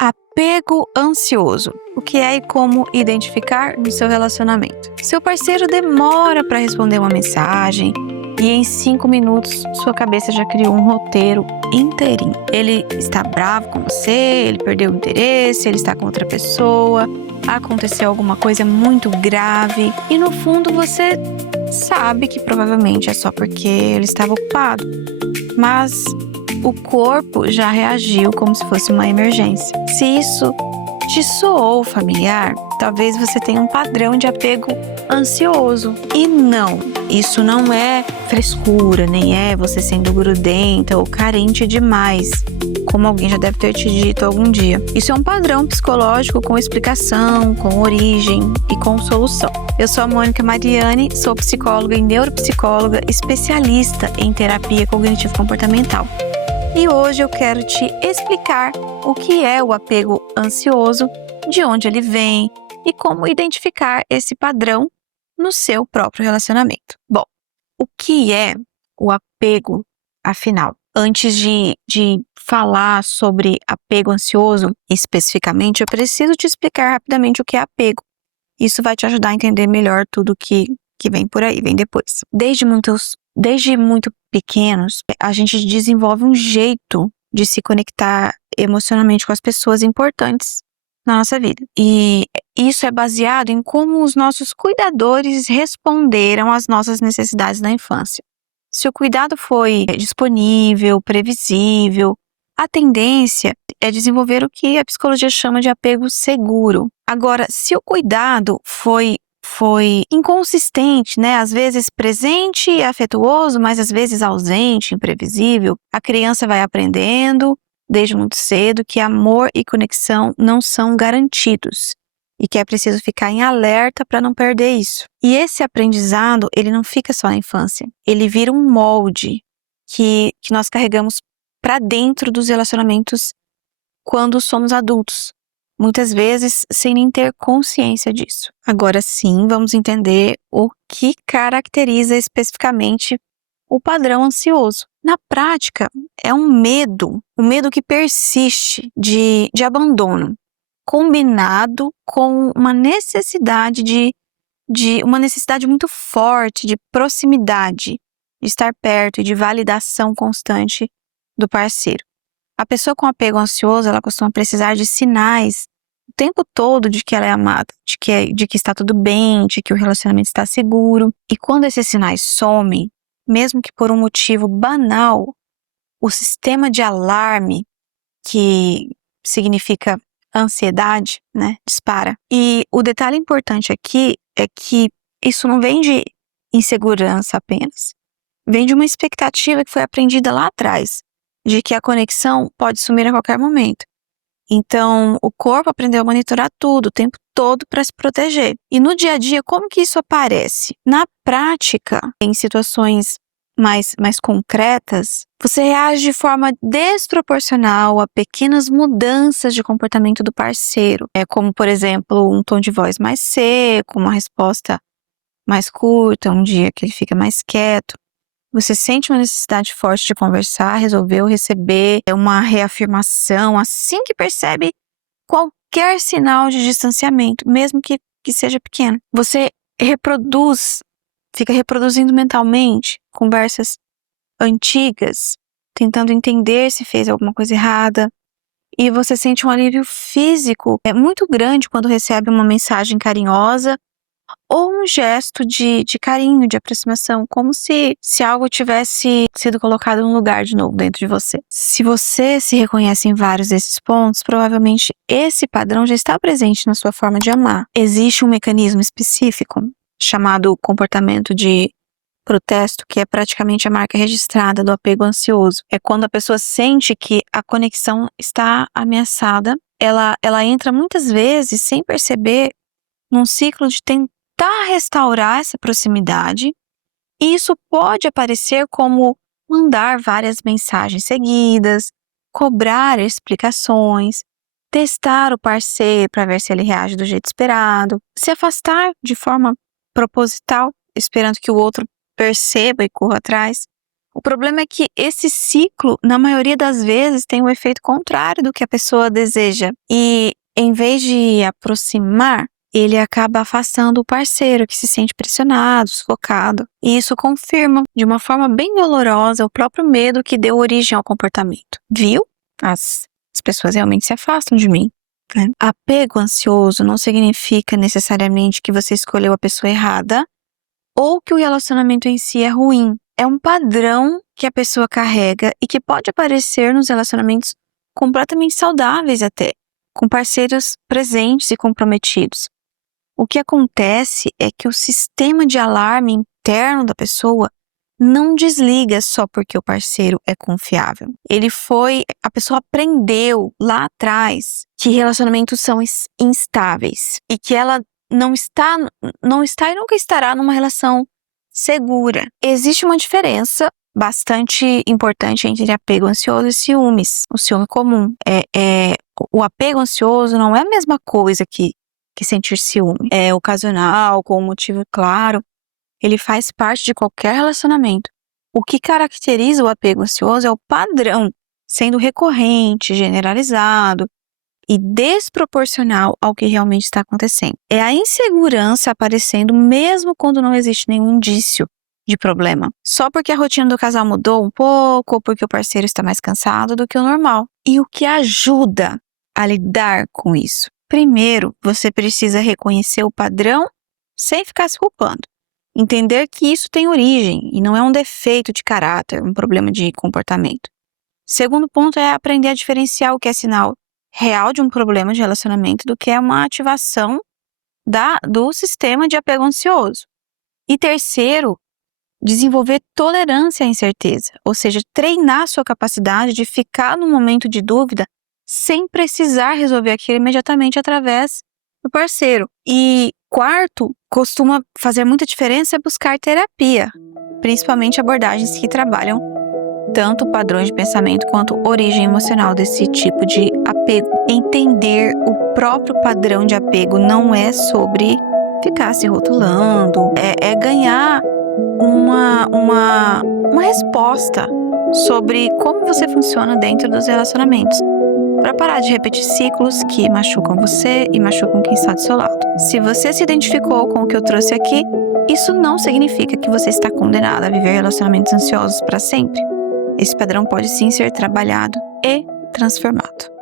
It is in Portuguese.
Apego ansioso. O que é e como identificar no seu relacionamento? Seu parceiro demora para responder uma mensagem e em 5 minutos sua cabeça já criou um roteiro inteirinho. Ele está bravo com você, ele perdeu o interesse, ele está com outra pessoa, aconteceu alguma coisa muito grave e no fundo você sabe que provavelmente é só porque ele estava ocupado. Mas o corpo já reagiu como se fosse uma emergência. Se isso te soou familiar, talvez você tenha um padrão de apego ansioso. E não, isso não é frescura, nem é você sendo grudenta ou carente demais, como alguém já deve ter te dito algum dia. Isso é um padrão psicológico com explicação, com origem e com solução. Eu sou a Mônica Mariani, sou psicóloga e neuropsicóloga, especialista em terapia cognitivo-comportamental. E hoje eu quero te explicar o que é o apego ansioso, de onde ele vem e como identificar esse padrão no seu próprio relacionamento. Bom, o que é o apego, afinal? Antes de falar sobre apego ansioso especificamente, eu preciso te explicar rapidamente o que é apego. Isso vai te ajudar a entender melhor tudo que vem por aí, vem depois. Desde muito pequenos, a gente desenvolve um jeito de se conectar emocionalmente com as pessoas importantes na nossa vida. E isso é baseado em como os nossos cuidadores responderam às nossas necessidades na infância. Se o cuidado foi disponível, previsível, a tendência é desenvolver o que a psicologia chama de apego seguro. Agora, se o cuidado foi inconsistente, né? Às vezes presente e afetuoso, mas às vezes ausente, imprevisível, a criança vai aprendendo desde muito cedo que amor e conexão não são garantidos e que é preciso ficar em alerta para não perder isso. E esse aprendizado, ele não fica só na infância, ele vira um molde que nós carregamos para dentro dos relacionamentos quando somos adultos. Muitas vezes sem nem ter consciência disso. Agora sim, vamos entender o que caracteriza especificamente o padrão ansioso. Na prática, é um medo que persiste de abandono, combinado com uma necessidade uma necessidade muito forte de proximidade, de estar perto e de validação constante do parceiro. A pessoa com apego ansioso, ela costuma precisar de sinais o tempo todo de que ela é amada, de que está tudo bem, de que o relacionamento está seguro. E quando esses sinais somem, mesmo que por um motivo banal, o sistema de alarme, que significa ansiedade, né, dispara. E o detalhe importante aqui é que isso não vem de insegurança apenas. Vem de uma expectativa que foi aprendida lá atrás, de que a conexão pode sumir a qualquer momento. Então, o corpo aprendeu a monitorar tudo, o tempo todo, para se proteger. E no dia a dia, como que isso aparece? Na prática, em situações mais concretas, você reage de forma desproporcional a pequenas mudanças de comportamento do parceiro. Como, por exemplo, um tom de voz mais seco, uma resposta mais curta, um dia que ele fica mais quieto. Você sente uma necessidade forte de conversar, resolver ou receber uma reafirmação assim que percebe qualquer sinal de distanciamento, mesmo que seja pequeno. Você fica reproduzindo mentalmente conversas antigas, tentando entender se fez alguma coisa errada. E você sente um alívio físico muito grande quando recebe uma mensagem carinhosa ou um gesto de carinho, de aproximação, como se algo tivesse sido colocado no lugar de novo dentro de você. Se você se reconhece em vários desses pontos, provavelmente esse padrão já está presente na sua forma de amar. Existe um mecanismo específico chamado comportamento de protesto, que é praticamente a marca registrada do apego ansioso. É quando a pessoa sente que a conexão está ameaçada, ela entra muitas vezes sem perceber num ciclo de tentar restaurar essa proximidade, e isso pode aparecer como mandar várias mensagens seguidas, cobrar explicações, testar o parceiro para ver se ele reage do jeito esperado, se afastar de forma proposital, esperando que o outro perceba e corra atrás, O problema é que esse ciclo, na maioria das vezes, tem um efeito contrário do que a pessoa deseja. E em vez de aproximar, ele acaba afastando o parceiro que se sente pressionado, sufocado. E isso confirma, de uma forma bem dolorosa, o próprio medo que deu origem ao comportamento. Viu? As pessoas realmente se afastam de mim. Né? Apego ansioso não significa necessariamente que você escolheu a pessoa errada ou que o relacionamento em si é ruim. É um padrão que a pessoa carrega e que pode aparecer nos relacionamentos completamente saudáveis até, com parceiros presentes e comprometidos. O que acontece é que o sistema de alarme interno da pessoa não desliga só porque o parceiro é confiável. A pessoa aprendeu lá atrás que relacionamentos são instáveis e que ela não está e nunca estará numa relação segura. Existe uma diferença bastante importante entre apego ansioso e ciúmes. O ciúme comum. O apego ansioso não é a mesma coisa que sentir ciúme. É ocasional, com um motivo claro. Ele faz parte de qualquer relacionamento. O que caracteriza o apego ansioso é o padrão, sendo recorrente, generalizado e desproporcional ao que realmente está acontecendo. É a insegurança aparecendo mesmo quando não existe nenhum indício de problema. Só porque a rotina do casal mudou um pouco ou porque o parceiro está mais cansado do que o normal. E o que ajuda a lidar com isso? Primeiro, você precisa reconhecer o padrão sem ficar se culpando. Entender que isso tem origem e não é um defeito de caráter, um problema de comportamento. Segundo ponto é aprender a diferenciar o que é sinal real de um problema de relacionamento do que é uma ativação do sistema de apego ansioso. E terceiro, desenvolver tolerância à incerteza, ou seja, treinar sua capacidade de ficar no momento de dúvida sem precisar resolver aquilo imediatamente através do parceiro. E quarto, costuma fazer muita diferença é buscar terapia, principalmente abordagens que trabalham tanto padrões de pensamento quanto origem emocional desse tipo de apego. Entender o próprio padrão de apego não é sobre ficar se rotulando, é ganhar uma resposta sobre como você funciona dentro dos relacionamentos, para parar de repetir ciclos que machucam você e machucam quem está do seu lado. Se você se identificou com o que eu trouxe aqui, isso não significa que você está condenado a viver relacionamentos ansiosos para sempre. Esse padrão pode sim ser trabalhado e transformado.